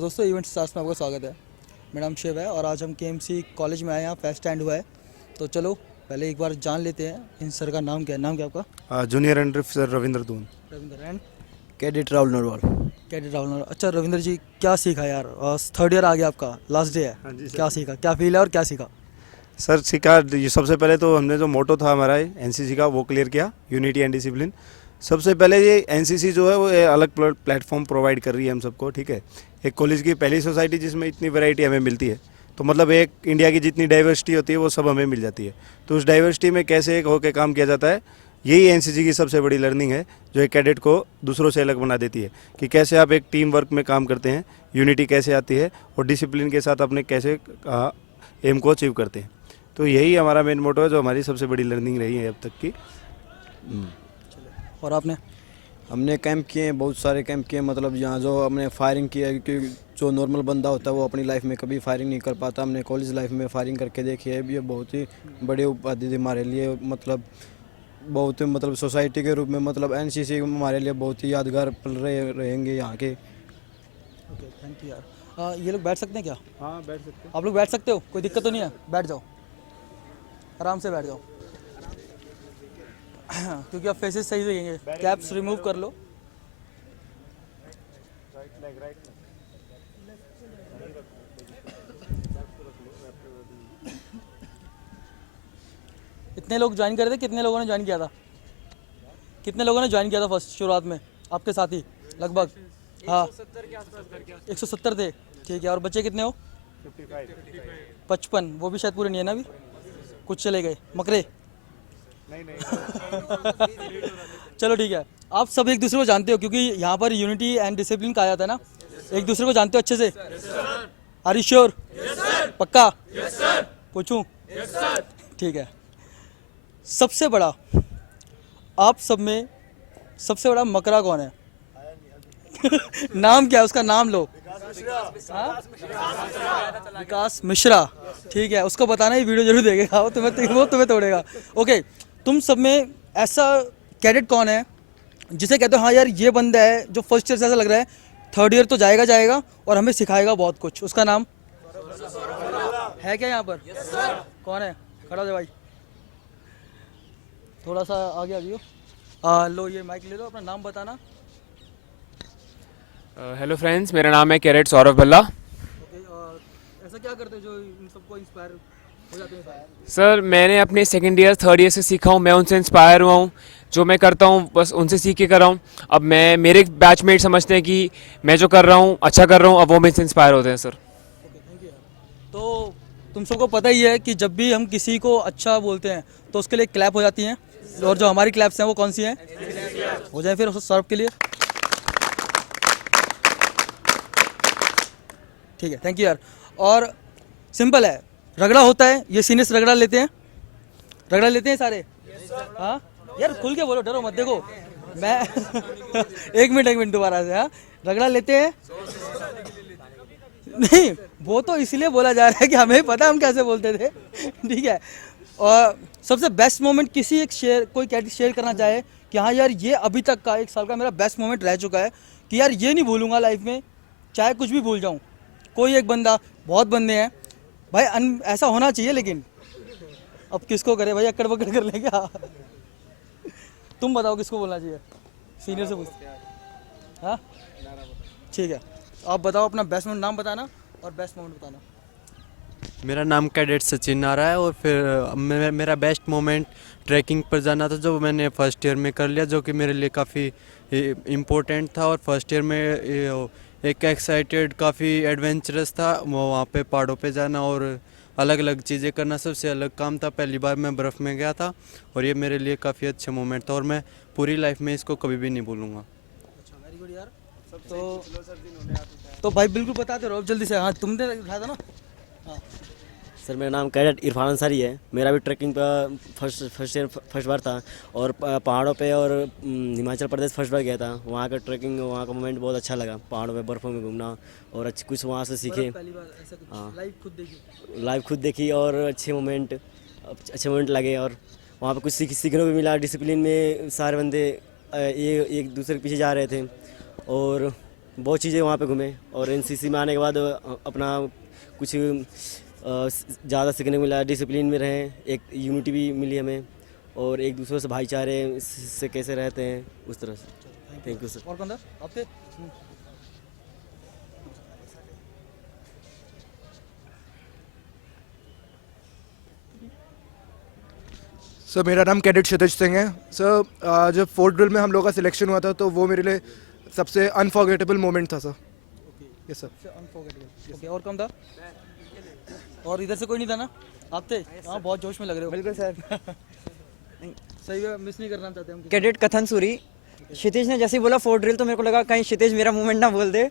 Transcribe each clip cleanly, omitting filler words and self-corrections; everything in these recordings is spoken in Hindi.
तो दोस्तों इवेंट स्टार्स में आपका स्वागत है। मेरा नाम शिव है और आज हम केएमसी कॉलेज में आए हैं। यहाँ फेस्ट स्टैंड हुआ है, तो चलो पहले एक बार जान लेते हैं इन सर का नाम क्या है। नाम क्या है आपका? Junior under sir Ravindra Doon. Ravindra. And cadet Rahul Narwal. Cadet Rahul. अच्छा रविंद्र जी, क्या सीखा यार? थर्ड ईयर आ गया, आपका लास्ट डे है। हाँ जी सर। क्या सीखा, क्या फील है और क्या सीखा? सर सीखा ये सबसे पहले तो हमने जो मोटो था हमारा एनसीसी का वो क्लियर किया, यूनिटी एंड डिसिप्लिन। सबसे पहले ये एनसीसी जो है वो एक अलग प्लेटफॉर्म प्रोवाइड कर रही है हम सबको, ठीक है। एक कॉलेज की पहली सोसाइटी जिसमें इतनी वैरायटी हमें मिलती है, तो मतलब एक इंडिया की जितनी डाइवर्सिटी होती है वो सब हमें मिल जाती है। तो उस डाइवर्सिटी में कैसे एक होकर काम किया जाता है, यही एनसीसी की सबसे बड़ी लर्निंग है, जो एक कैडेट को दूसरों से अलग बना देती है कि कैसे आप एक टीम वर्क में काम करते हैं, यूनिटी कैसे आती है और डिसिप्लिन के साथ अपने कैसे एम को अचीव करते हैं। तो यही हमारा मेन मोटो है, जो हमारी सबसे बड़ी लर्निंग रही है अब तक की। और आपने? हमने कैंप किए, बहुत सारे कैंप किए, मतलब यहाँ जो हमने फायरिंग की है, क्योंकि जो नॉर्मल बंदा होता है वो अपनी लाइफ में कभी फायरिंग नहीं कर पाता। हमने कॉलेज लाइफ में फायरिंग करके देखी है, ये बहुत ही बड़ी उपाधि थी हमारे लिए। मतलब बहुत ही मतलब सोसाइटी के रूप में मतलब एनसीसी हमारे लिए बहुत ही यादगार पल रहेंगे यहाँ के। ओके, थैंक यू यार। ये लोग बैठ सकते हैं क्या? हाँ बैठ सकते हैं। आप लोग बैठ सकते हो, कोई दिक्कत तो नहीं है? बैठ जाओ, आराम से बैठ जाओ। क्योंकि आप फेसेस सही दिखेंगे। कैप्स रिमूव कर लो। इतने लोग ज्वाइन कर रहे थे, कितने लोगों ने ज्वाइन किया था? कितने लोगों ने ज्वाइन किया था फर्स्ट शुरुआत में आपके साथी? लगभग हाँ 170 थे, ठीक है। और बच्चे कितने हो? 55। वो भी शायद पूरे नहीं है ना अभी, कुछ चले गए मकरे। नहीं चलो ठीक है। आप सब एक दूसरे को जानते हो, क्योंकि यहाँ पर यूनिटी एंड डिसिप्लिन कहा जाता है ना। एक दूसरे को जानते हो अच्छे से? Are you sure? पक्का? पूछूं? ठीक है। सबसे बड़ा, आप सब में सबसे बड़ा मकरा कौन है? नाम क्या है उसका? नाम लो। हाँ? विकास मिश्रा, ठीक है। उसको बताना, ही वीडियो जरूर देखेगा, वो तुम्हें तोड़ेगा। ओके, तुम सब में ऐसा कैडेट कौन है जिसे कहते हो हाँ यार ये बंदा है जो फर्स्ट ईयर से ऐसा लग रहा है थर्ड ईयर तो जाएगा और हमें सिखाएगा बहुत कुछ? उसका नाम है क्या यहाँ पर? कौन है? खड़ा हो जाओ भाई, थोड़ा सा आगे आ जाइयो। लो ये माइक ले लो, अपना नाम बताना। हेलो फ्रेंड्स, मेरा नाम है कैडेट सौरभ भल्ला। ऐसा क्या करते हो जो इन सबको इंस्पायर हो जाते हैं? सर मैंने अपने सेकंड ईयर थर्ड ईयर से सीखा हूँ, मैं उनसे इंस्पायर हुआ हूँ। जो मैं करता हूँ बस उनसे सीख के कर रहा हूँ। अब मैं, मेरे बैचमेट समझते हैं कि मैं जो कर रहा हूँ अच्छा कर रहा हूँ, अब वो मेरे से इंस्पायर होते हैं सर। Okay, thank you. तो तुम सबको पता ही है कि जब भी हम किसी को अच्छा बोलते हैं तो उसके लिए क्लैप हो जाती हैं, और जो हमारी क्लैप्स हैं वो कौन सी हैं? हो जाए फिर उस सौरभ के लिए। ठीक है, थैंक यू यार। और सिंपल है, रगड़ा होता है, ये सीनियर्स रगड़ा लेते हैं? रगड़ा लेते हैं सारे? हाँ यार, खुल के बोलो, डरो मत। देखो मैं एक मिनट दोबारा से। हाँ, रगड़ा लेते हैं? नहीं, वो तो इसलिए बोला जा रहा है कि हमें पता हम कैसे बोलते थे। ठीक है। और सबसे बेस्ट मोमेंट किसी एक शेयर, कोई कैटेगरी शेयर करना चाहे कि हाँ यार ये अभी तक का 1 साल का मेरा बेस्ट मोमेंट रह चुका है, कि यार ये नहीं भूलूंगा लाइफ में, चाहे कुछ भी भूल जाऊँ। कोई एक बंदा, बहुत बंदे हैं भाई, ऐसा होना चाहिए। लेकिन अब किसको करे भाई, अक्कड़ बक्कड़ कर ले क्या? तुम बताओ किसको बोलना चाहिए? सीनियर से पूछते। हाँ ठीक है, आप बताओ अपना बेस्ट मोमेंट, नाम बताना और बेस्ट मोमेंट बताना। मेरा नाम कैडेट सचिन आ रहा है और फिर मेरा बेस्ट मोमेंट ट्रैकिंग पर जाना था, जो मैंने फर्स्ट ईयर में कर लिया, जो कि मेरे लिए काफ़ी इम्पोर्टेंट था। और फर्स्ट ईयर में एक एक्साइटेड, काफ़ी एडवेंचरस था, वो वहाँ पे पहाड़ों पे जाना और अलग अलग चीज़ें करना सबसे अलग काम था। पहली बार मैं बर्फ़ में गया था और ये मेरे लिए काफ़ी अच्छा मोमेंट था और मैं पूरी लाइफ में इसको कभी भी नहीं भूलूँगा। अच्छा, वेरी गुड यार। तो भाई बिल्कुल बताते रहो जल्दी से। हाँ, तुमने उठाया था ना? हाँ सर मेरा नाम कैडेट इरफान अंसारी है। मेरा भी ट्रैकिंग पर फर्स्ट बार था और पहाड़ों पे और हिमाचल प्रदेश फर्स्ट बार गया था। वहाँ का ट्रैकिंग, वहाँ का मोमेंट बहुत अच्छा लगा, पहाड़ों पे बर्फ़ों में घूमना और अच्छी कुछ वहाँ से सीखे। पहली बार ऐसा कुछ हाँ। लाइव खुद देखी? और अच्छे मोमेंट लगे और वहाँ पे कुछ सीखने को भी मिला। डिसिप्लिन में सारे बंदे ये एक दूसरे के पीछे जा रहे थे और बहुत चीज़ें वहाँ पे घूमे और एनसीसी में आने के बाद अपना कुछ ज़्यादा सीखने को मिला, डिसिप्लिन में रहे, एक यूनिटी भी मिली हमें और एक दूसरे से भाईचारे से कैसे रहते हैं उस तरह से। Thank you sir. और कौन था आप थे? सर मेरा नाम कैडेट क्षितिज सिंह है। सर जब फोर्थ ड्रिल में हम लोग का सिलेक्शन हुआ था तो वो मेरे लिए सबसे अनफॉरगेटेबल मोमेंट था sir. Yes sir. Unforgettable. Okay, और कौन था? और इधर से कोई नहीं था ना? आप थे? हाँ, बहुत जोश में लग रहे हो। बिल्कुल सर। सही है, मिस नहीं करना चाहते हम। कैडेट कथन सूरी। क्षितिज ने जैसे ही बोला फोर्थ ड्रिल तो मेरे को लगा कहीं क्षितिज मेरा मूवमेंट ना बोल दे।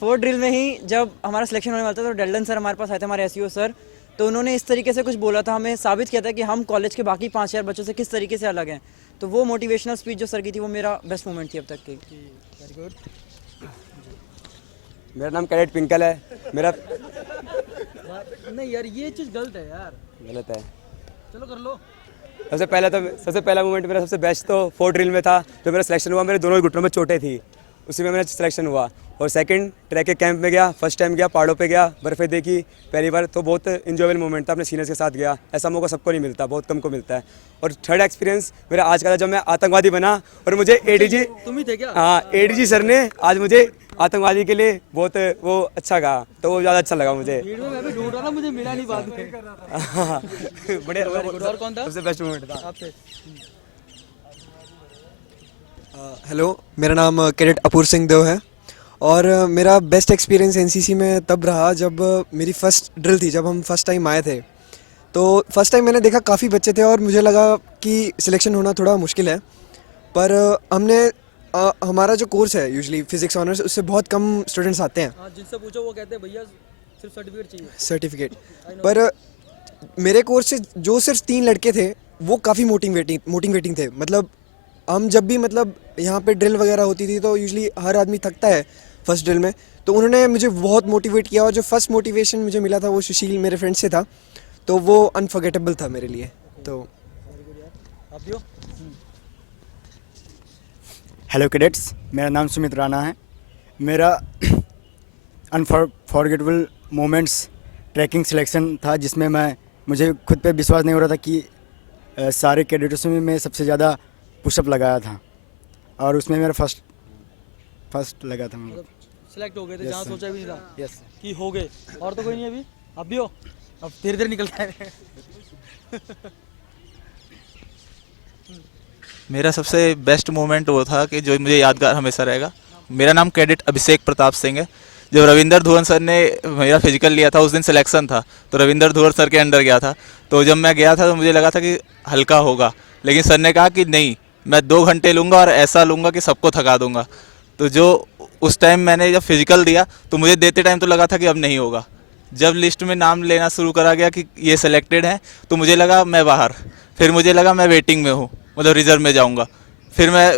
फोर्थ ड्रिल में ही जब हमारा सिलेक्शन होने वाला था तो डेल्डन सर हमारे पास आए थे, हमारे एसईओ सर। तो उन्होंने इस तरीके से कुछ बोला था, हमें साबित किया था कि हम कॉलेज के बाकी 5000 बच्चों से किस तरीके से अलग हैं। तो वो मोटिवेशनल स्पीच जो सर की थी वो मेरा बेस्ट मोमेंट थी अब तक की। Very good. मेरा नाम कैडेट पिंकल है। मेरा नहीं यार, ये चीज़ गलत है यार। गलत है। चलो कर लो। सबसे पहला मोमेंट मेरा सबसे बेस्ट तो फोर्थ ड्रिल में था। जो मेरा सिलेक्शन हुआ, मेरे दोनों घुटनों में चोटें थी, उसी में मेरा सिलेक्शन हुआ। और सेकंड ट्रैक के कैंप में गया, फर्स्ट टाइम गया, पहाड़ों पे गया, बर्फ़ें देखी पहली बार, तो बहुत इंजॉयबल मोमेंट था। अपने सीनियर्स के साथ गया, ऐसा मौका सबको नहीं मिलता, बहुत कम को मिलता है। और थर्ड एक्सपीरियंस मेरा आज का था जब मैं आतंकवादी बना और मुझे एडीजी, तुम ही थे क्या? हाँ, एडीजी सर ने आज मुझे आतंकवादी के लिए बहुत वो अच्छा कहा, तो वो ज़्यादा अच्छा लगा मुझे। भीड़ में मैं भी ढूंढ रहा था, मुझे मिला नहीं बाद में। बड़े और कौन था? सबसे बेस्ट मोमेंट था। आप थे? हेलो, मेरा नाम कैडेट अपूर सिंह देव है और मेरा बेस्ट एक्सपीरियंस एनसीसी में तब रहा जब मेरी फ़र्स्ट ड्रिल थी, जब हम फर्स्ट टाइम आए थे। तो फर्स्ट टाइम मैंने देखा काफ़ी बच्चे थे और मुझे लगा कि सिलेक्शन होना थोड़ा मुश्किल है, पर हमने हमारा जो कोर्स है यूजुअली फिज़िक्स ऑनर्स, उससे बहुत कम स्टूडेंट्स आते हैं। हाँ, जिनसे पूछो वो कहते हैं भैया सिर्फ सर्टिफिकेट चाहिए। सर्टिफिकेट। पर मेरे कोर्स से जो सिर्फ 3 लड़के थे वो काफ़ी मोटिवेटिंग थे। मतलब हम जब भी मतलब यहाँ पे ड्रिल वगैरह होती थी तो यूजुअली हर आदमी थकता है फर्स्ट ड्रिल में, तो उन्होंने मुझे बहुत मोटिवेट किया और जो फर्स्ट मोटिवेशन मुझे मिला था वो सुशील मेरे फ्रेंड से था, तो वो अनफॉरगेटेबल था मेरे लिए। तो आप भी हो? हेलो कैडेट्स, मेरा नाम सुमित राणा है। मेरा अनफॉरगेटेबल मोमेंट्स ट्रैकिंग सिलेक्शन था, जिसमें मुझे खुद पे विश्वास नहीं हो रहा था कि सारे कैडेट्स में मैं सबसे ज़्यादा पुशअप लगाया था और उसमें मेरा फर्स्ट लगा था। मतलब सिलेक्ट हो गए थे Yes, जहाँ sir. सोचा भी नहीं था यस। कि हो गए। और तो कोई नहीं अभी? आप भी हो? अब धीरे धीरे निकलता है। मेरा सबसे बेस्ट मोमेंट वो था कि जो मुझे यादगार हमेशा रहेगा। मेरा नाम कैडेट अभिषेक प्रताप सिंह है। जब रविंदर धुवन सर ने मेरा फिजिकल लिया था, उस दिन सिलेक्शन था, तो रविंदर धुवन सर के अंडर गया था। तो जब मैं गया था तो मुझे लगा था कि हल्का होगा, लेकिन सर ने कहा कि नहीं, मैं 2 घंटे लूँगा और ऐसा लूँगा कि सबको थका दूँगा। तो जो उस टाइम मैंने जब फिजिकल दिया तो मुझे देते टाइम तो लगा था कि अब नहीं होगा। जब लिस्ट में नाम लेना शुरू करा गया कि ये सिलेक्टेड है, तो मुझे लगा मैं बाहर, फिर मुझे लगा मैं वेटिंग में हूँ, मतलब रिजर्व में जाऊँगा, फिर मैं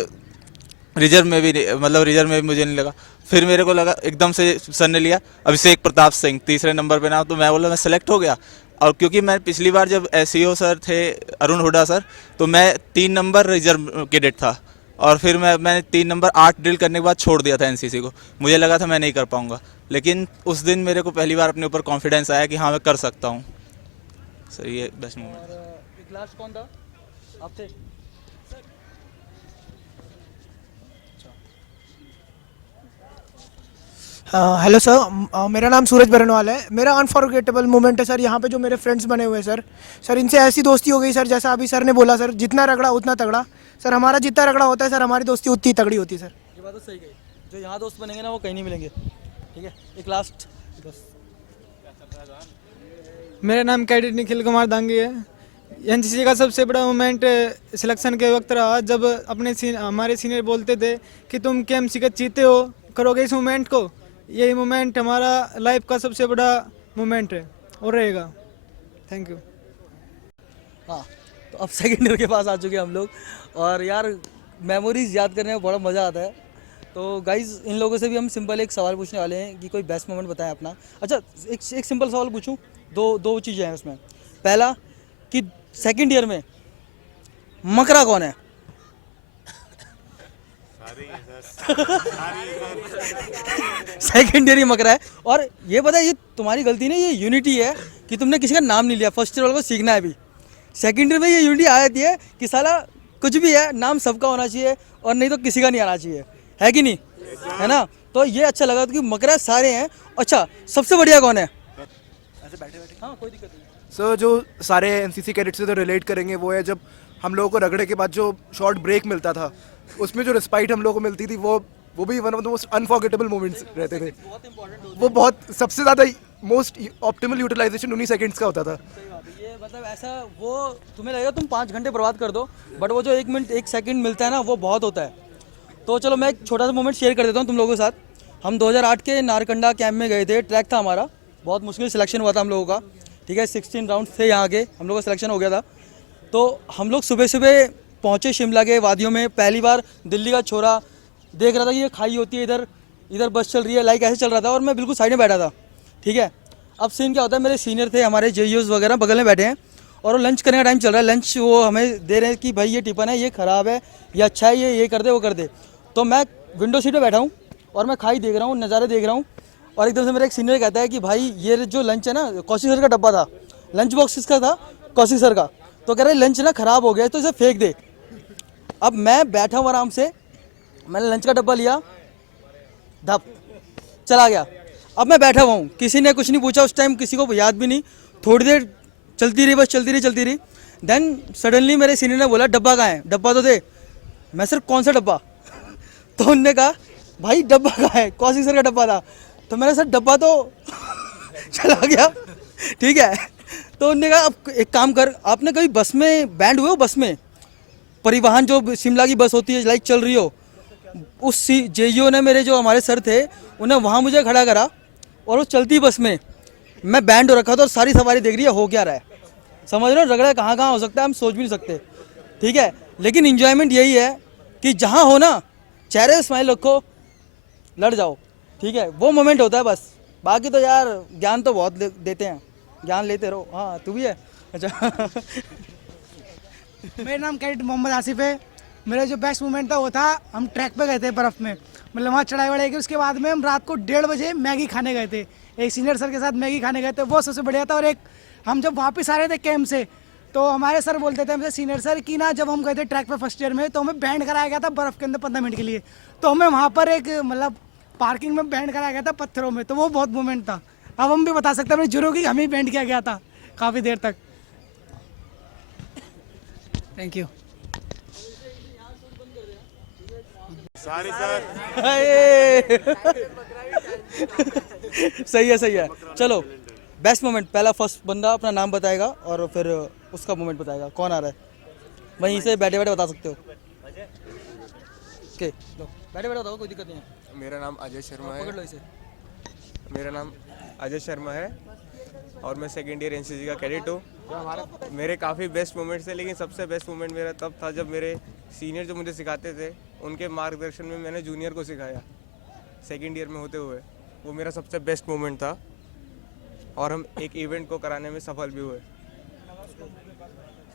रिजर्व में भी मुझे नहीं लगा। फिर मेरे को लगा, एकदम से सर ने लिया अभिषेक प्रताप सिंह, तीसरे नंबर पे नाम, तो मैं बोला मैं सेलेक्ट हो गया। और क्योंकि मैं पिछली बार जब एसईओ सर थे अरुण हुड्डा सर, तो मैं 3 नंबर रिजर्व कैडेट था और फिर मैंने 3 नंबर 8 ड्रिल करने के बाद छोड़ दिया था एनसीसी को। मुझे लगा था मैं नहीं कर पाऊँगा, लेकिन उस दिन मेरे को पहली बार अपने ऊपर कॉन्फिडेंस आया कि हाँ मैं कर सकता हूँ। सर ये बेस्ट मोमेंट। और एक लास्ट कौन था? आप थे? हेलो सर, मेरा नाम सूरज बरनवाल है। मेरा अनफॉरगेटेबल मोमेंट है सर, यहाँ पे जो मेरे फ्रेंड्स बने हुए हैं सर इनसे ऐसी दोस्ती हो गई सर, जैसा अभी सर ने बोला सर, जितना रगड़ा उतना तगड़ा। सर हमारा जितना रगड़ा होता है सर, हमारी दोस्ती उतनी तगड़ी होती है सर। ये बात तो सही कही, जो यहाँ दोस्त बनेंगे ना वो कहीं नहीं मिलेंगे। ठीक है, एक लास्ट बस। मेरा नाम कैडेट निखिल कुमार दांगी है। एनसीसी का सबसे बड़ा मोमेंट सिलेक्शन के वक्त रहा, जब हमारे सीनियर बोलते थे कि तुम केएमसी के चीते हो, करोगे इस मोमेंट को। यही मोमेंट हमारा लाइफ का सबसे बड़ा मोमेंट है और रहेगा। Thank you. हाँ, तो अब सेकेंड ईयर के पास आ चुके हैं हम लोग, और यार मेमोरीज याद करने में बड़ा मज़ा आता है। तो गाइज, इन लोगों से भी हम सिंपल एक सवाल पूछने वाले हैं कि कोई बेस्ट मोमेंट बताएं अपना। अच्छा, एक सिंपल सवाल पूछूं, दो चीज़ें हैं उसमें। पहला कि सेकेंड ईयर में मकरा कौन है? सेकेंड ईयर ही मकरा है। और ये पता है, ये तुम्हारी गलती नहीं, ये यूनिटी है कि तुमने किसी का नाम नहीं लिया। फर्स्ट ईयर वालों को सीखना है अभी। सेकेंड ईयर में ये यूनिटी आ जाती है कि साला कुछ भी है, नाम सबका होना चाहिए और नहीं तो किसी का नहीं आना चाहिए, है कि नहीं, है ना। तो ये अच्छा लगा कि मकरा सारे हैं। अच्छा, सबसे बढ़िया कौन है? हाँ, कोई दिक्कत नहीं। सर जो सारे एनसीसी कैडेट से तो रिलेट करेंगे वो है जब हम लोगों को रगड़े के बाद जो शॉर्ट ब्रेक मिलता था, उसमें जो रिस्पाइट हम लोगों को मिलती थी, वो भी one of the most unforgettable moments रहते थे। वो बहुत सबसे ज़्यादा मोस्ट ऑप्टिमल यूटिलाइजेशन उन्हीं सेकंड्स का होता था। ये मतलब ऐसा, वो तुम्हें लगेगा तुम 5 घंटे बर्बाद कर दो, बट वो जो 1 मिनट 1 सेकंड मिलता है ना, वो बहुत होता है। तो चलो मैं एक छोटा सा मोमेंट शेयर कर देता हूँ तुम लोगों के साथ। हम 2008 के नारकंडा कैंप में गए थे, ट्रैक था हमारा, बहुत मुश्किल सिलेक्शन हुआ था हम लोगों का, ठीक है। 16 राउंड थे यहाँ के, हम लोगों का सिलेक्शन हो गया था। तो हम लोग सुबह सुबह पहुँचे शिमला के वादियों में। पहली बार दिल्ली का छोरा देख रहा था कि ये खाई होती है, इधर बस चल रही है, लाइक ऐसे चल रहा था, और मैं बिल्कुल साइड में बैठा था, ठीक है। अब सीन क्या होता है, मेरे सीनियर थे हमारे जेईओज वगैरह बगल में बैठे हैं, और वो लंच करने का टाइम चल रहा है। लंच वो हमें दे रहे हैं कि भाई ये टिफिन है, ये ख़राब है, ये अच्छा है, ये कर दे, वो कर दे। तो मैं विंडो सीट पे बैठा हूँ और मैं खाई देख रहा हूँ, नज़ारे देख रहा हूँ, और एकदम से मेरा एक सीनियर कहता है कि भाई ये जो लंच है ना, कौशिक सर का डब्बा था, लंच बॉक्स किसका था? कौशिक सर का। तो कह रहे लंच ना ख़राब हो गया है, तो इसे फेंक दे। अब मैं बैठा हूँ आराम से, मैंने लंच का डब्बा लिया, धप चला गया। अब मैं बैठा हुआ हूँ, किसी ने कुछ नहीं पूछा उस टाइम, किसी को याद भी नहीं। थोड़ी देर चलती रही, बस चलती रही। देन सडनली मेरे सीनियर ने बोला डब्बा कहाँ है, डब्बा तो दे। मैं सर कौन सा डब्बा? तो उनने कहा भाई डब्बा कहाँ है? कौशिक सर का डब्बा था। तो मैंने सर डब्बा तो चला गया, ठीक है। तो उनने कहा अब एक काम कर, आपने कभी बस में बैंड हुए हो? बस में परिवहन जो शिमला की बस होती है, लाइक चल रही हो, उस जेईओ ने, मेरे जो हमारे सर थे, उन्हें वहाँ मुझे खड़ा करा, और वो चलती बस में मैं बैंड हो रखा था और सारी सवारी देख रही है हो क्या रहा है। समझ रहे हो, रगड़ा कहाँ कहाँ हो सकता है हम सोच भी नहीं सकते, ठीक है। लेकिन इन्जॉयमेंट यही है कि जहाँ हो ना, चेहरे पे स्माइल रखो, लड़ जाओ, ठीक है। वो मोमेंट होता है बस। बाकी तो यार ज्ञान तो बहुत देते हैं, ज्ञान लेते रहो। हाँ, तू भी है? अच्छा। मेरा नाम कैडेट मोहम्मद आसिफ है। मेरा जो बेस्ट मोमेंट था वो था, हम ट्रैक पे गए थे बर्फ़ में, मतलब वहाँ चढ़ाई वढ़ाई की। उसके बाद में हम रात को 1:30 बजे मैगी खाने गए थे, एक सीनियर सर के साथ मैगी खाने गए थे, वो सबसे बढ़िया था। और एक हम जब वापस आ रहे थे कैंप से, तो हमारे सर बोलते थे हमसे, सीनियर सर, कि ना जब हम गए थे ट्रैक पे फर्स्ट ईयर में, तो हमें बैंड कराया गया था बर्फ़ के अंदर 15 मिनट के लिए। तो हमें वहाँ पर एक मतलब पार्किंग में बैंड कराया गया था पत्थरों में, तो वो बहुत मोमेंट था। अब हम भी बता सकते हैं अपने जुर्म की, हमें बैंड किया गया था काफ़ी देर तक। Thank you. सही है। चलो बेस्ट मोमेंट, पहला फर्स्ट बंदा अपना नाम बताएगा और फिर उसका मोमेंट बताएगा। कौन आ रहा है? वहीं से बैठे बैठे बता सकते हो। ओके, लो बैठे बैठे बताओ, कोई दिक्कत नहीं है। मेरा नाम अजय शर्मा पकड़ लो है। इसे। मेरा नाम अजय शर्मा है और मैं सेकेंड ईयर एनसीसी का कैडेट हूँ। मेरे काफ़ी बेस्ट मोमेंट्स थे, लेकिन सबसे बेस्ट मोमेंट मेरा तब था जब मेरे सीनियर जो मुझे सिखाते थे, उनके मार्गदर्शन में मैंने जूनियर को सिखाया सेकेंड ईयर में होते हुए। वो मेरा सबसे बेस्ट मोमेंट था और हम एक इवेंट को कराने में सफल भी हुए।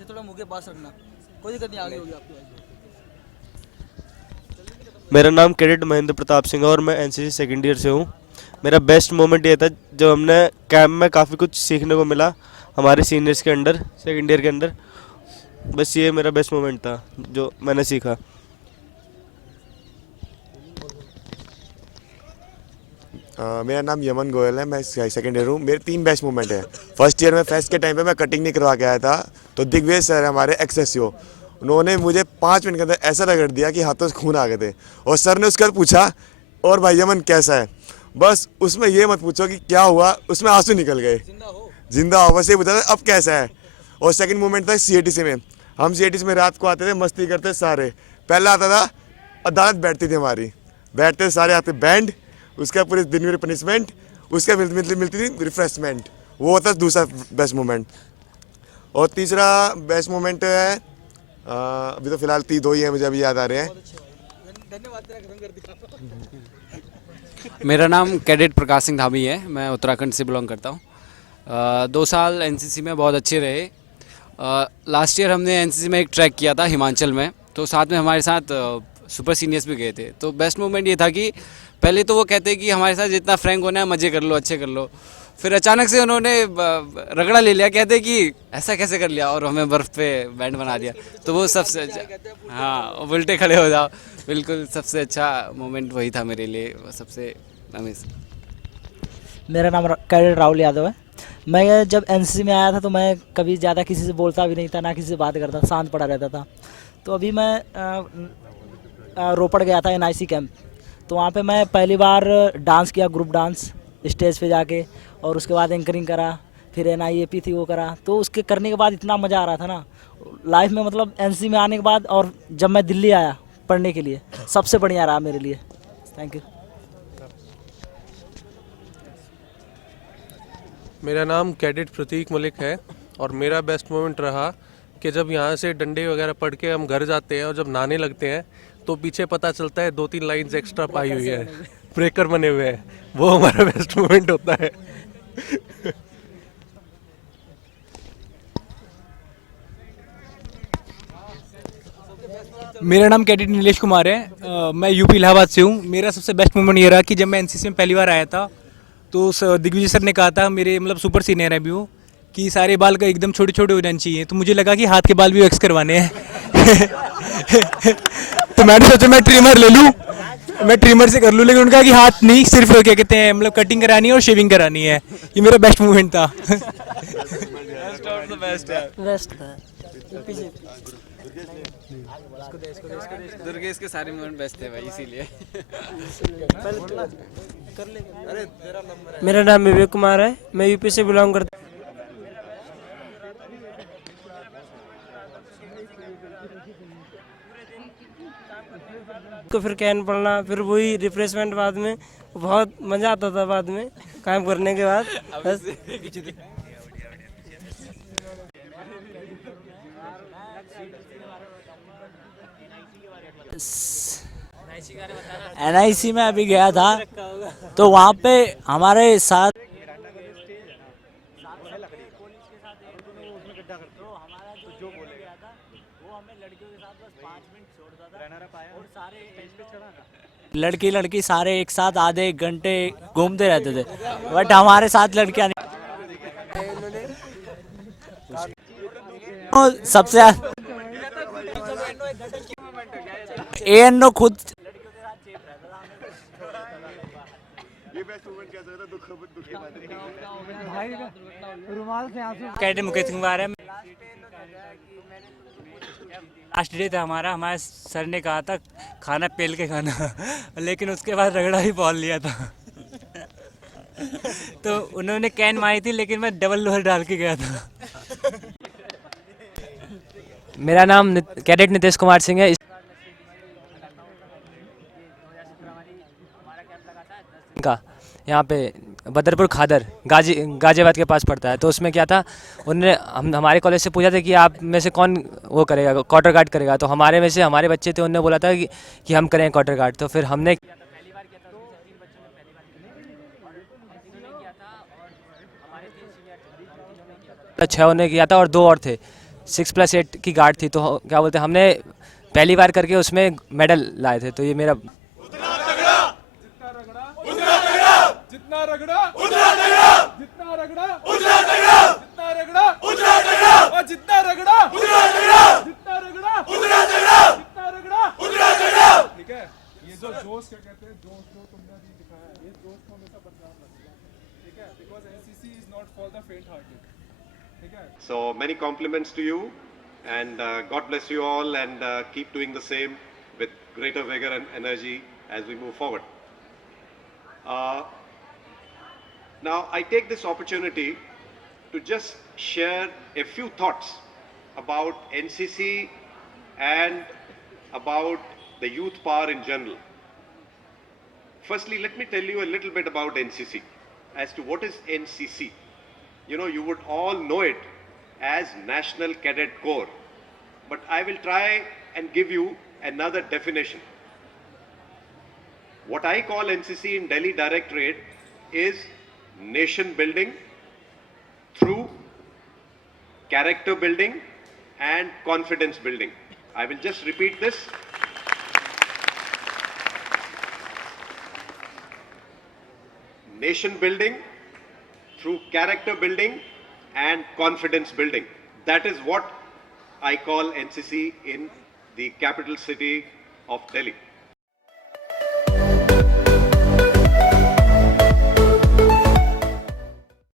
थोड़ा मुँह के पास रखना, कोई दिक्कत नहीं, आगे होगी आपकी। मेरा नाम कैडेट महेंद्र प्रताप सिंह है और मैं एनसीसी सेकेंड ईयर से हूँ। मेरा बेस्ट मोमेंट ये था जब हमने कैंप में काफ़ी कुछ सीखने को मिला हमारे सीनियर्स के अंडर, सेकेंड ईयर के अंदर। बस ये मेरा बेस्ट मोमेंट था जो मैंने सीखा। मेरा नाम यमन गोयल है, मैं सेकेंड ईयर हूँ। मेरे 3 बेस्ट मोमेंट है। फर्स्ट ईयर में फेस्ट के टाइम पे मैं कटिंग नहीं करवा के आया था, तो दिग्विजय सर हमारे एक्सेसियो, उन्होंने मुझे 5 मिनट के अंदर ऐसा रगड़ दिया कि हाथों से खून आ गए थे। और सर ने उसके बाद पूछा, और भाई यमन कैसा है? बस उसमें ये मत पूछो कि क्या हुआ, उसमें आंसू निकल गए। जिंदा हो, बस ये पूछा था अब कैसा है। और सेकंड मोमेंट था सीएटीसी में। हम सीएटीसी में रात को आते थे, मस्ती करते सारे। पहला आता था अदालत बैठती थी हमारी, बैठते सारे आते बैंड, उसका पूरे दिन की पनिशमेंट, उसका मिलती थी रिफ्रेशमेंट। वो होता दूसरा बेस्ट मोमेंट। और तीसरा बेस्ट मोमेंट है, अभी तो फिलहाल 2 ही है मुझे अभी याद आ रहे हैं। मेरा नाम कैडेट प्रकाश सिंह धामी है, मैं उत्तराखंड से बिलोंग करता हूँ। 2 साल एनसीसी में बहुत अच्छे रहे। लास्ट ईयर हमने एनसीसी में एक ट्रैक किया था हिमाचल में, तो साथ में हमारे साथ सुपर सीनियर्स भी गए थे। तो बेस्ट मोमेंट ये था कि पहले तो वो कहते कि हमारे साथ जितना फ्रैंक होना है मज़े कर लो, अच्छे कर लो। फिर अचानक से उन्होंने रगड़ा ले लिया, कहते कि ऐसा कैसे कर लिया, और हमें बर्फ़ पे बैंड बना दिया। तो वो सबसे अच्छा, हाँ उल्टे खड़े हो जाओ, बिल्कुल सबसे अच्छा मोमेंट वही था मेरे लिए, सबसे अमेजिंग। मेरा नाम कैडेट राहुल यादव है। मैं जब एनसीसी में आया था तो मैं कभी ज़्यादा किसी से बोलता भी नहीं था, ना किसी से बात करता, शांत पड़ा रहता था। तो अभी मैं रोपड़ गया था एनआईसी कैंप, तो वहाँ पे मैं पहली बार डांस किया, ग्रुप डांस स्टेज पे जाके, और उसके बाद एंकरिंग करा, फिर एनआईएपी थी वो करा। तो उसके करने के बाद इतना मज़ा आ रहा था ना लाइफ में, मतलब एनसीसी में आने के बाद। और जब मैं दिल्ली आया पढ़ने के लिए, सबसे बढ़िया रहा मेरे लिए। Thank you. मेरा नाम कैडेट प्रतीक मलिक है और मेरा बेस्ट मोमेंट रहा कि जब यहाँ से डंडे वगैरह पढ़ के हम घर जाते हैं और जब नहाने लगते हैं तो पीछे पता चलता है 2-3 लाइंस एक्स्ट्रा पाई हुई है, ब्रेकर बने हुए हैं। वो हमारा बेस्ट मोमेंट होता है। मेरा नाम कैडेट नीलेश कुमार है। मैं यूपी इलाहाबाद से हूँ। मेरा सबसे बेस्ट मोमेंट ये रहा कि जब मैं एनसीसी में पहली बार आया था तो दिग्विजय सर ने कहा था, मेरे मतलब सुपर सीनियर है भी वो, कि सारे बाल का एकदम छोटे छोटे हो जाने चाहिए। तो मुझे लगा कि हाथ के बाल भी वैक्स करवाने हैं। तो मैंने सोचा मैं ट्रिमर ले लूँ, मैं ट्रिमर से कर लूँ, लेकिन उनका कि हाथ नहीं, सिर्फ क्या कहते हैं मतलब कटिंग करानी है और शेविंग करानी है। ये मेरा बेस्ट मोमेंट था। बेस्ट था। दुर्गेश के सारे मोमेंट बेस्ट थे भाई, इसीलिए। मेरा नाम विवेक कुमार है, मैं यूपी से बिलोंग करता हूँ। तो फिर कैन पढ़ना, फिर वही रिफ्रेशमेंट बाद में, बहुत मज़ा आता था बाद में काम करने के बाद। एनआईसी में अभी गया था तो वहाँ पे हमारे साथ लड़की लड़की सारे एक साथ आधे एक घंटे घूमते रहते थे, बट हमारे साथ लड़कियां नहीं। सबसे एएनओ खुद कैडेट मुकेश कुमार है। लास्ट डे था हमारा, हमारे सर ने कहा था खाना पेल के खाना, लेकिन उसके बाद रगड़ा ही बोल लिया था। तो उन्होंने कैन मारी थी, लेकिन मैं डबल लोहर डाल के गया था। मेरा नाम कैडेट नितेश कुमार सिंह है। का यहाँ पे बदरपुर खादर गाजियाबाद के पास पड़ता है। तो उसमें क्या था, उन्होंने हमारे कॉलेज से पूछा था कि आप में से कौन वो करेगा, क्वार्टर गार्ड करेगा। तो हमारे में से हमारे बच्चे थे, उन्होंने बोला था कि हम करें क्वार्टर गार्ड। तो फिर हमने 6 ने किया था और 2 और थे, 6+8 की गार्ड थी। तो क्या बोलते हैं, हमने पहली बार करके उसमें मेडल लाए थे। तो ये मेरा जितना रगड़ा उतना तगड़ा, जितना रगड़ा उतना तगड़ा, जितना रगड़ा उतना तगड़ा, और जितना रगड़ा उतना तगड़ा, जितना रगड़ा उतना तगड़ा, जितना रगड़ा उतना तगड़ा। ठीक है, ये जो जोश क्या कहते हैं, जोश जो तुमने अभी दिखाया, ये जोश को हमेशा बरकरार रखना। ठीक है, because NCC is not for the फेंट हार्टेड। ठीक है, so many compliments to you and God bless you all and keep doing the same with greater vigor and energy as we move forward. Now I take this opportunity to just share a few thoughts about NCC and about the youth power in general. Firstly, let me tell you a little bit about NCC. As to what is NCC, you know, you would all know it as National Cadet Corps, but I will try and give you another definition. What I call NCC in Delhi Directorate is nation building through character building and confidence building. I will just repeat this. nation building, through character building and confidence building. That is what I call NCC in the capital city of Delhi.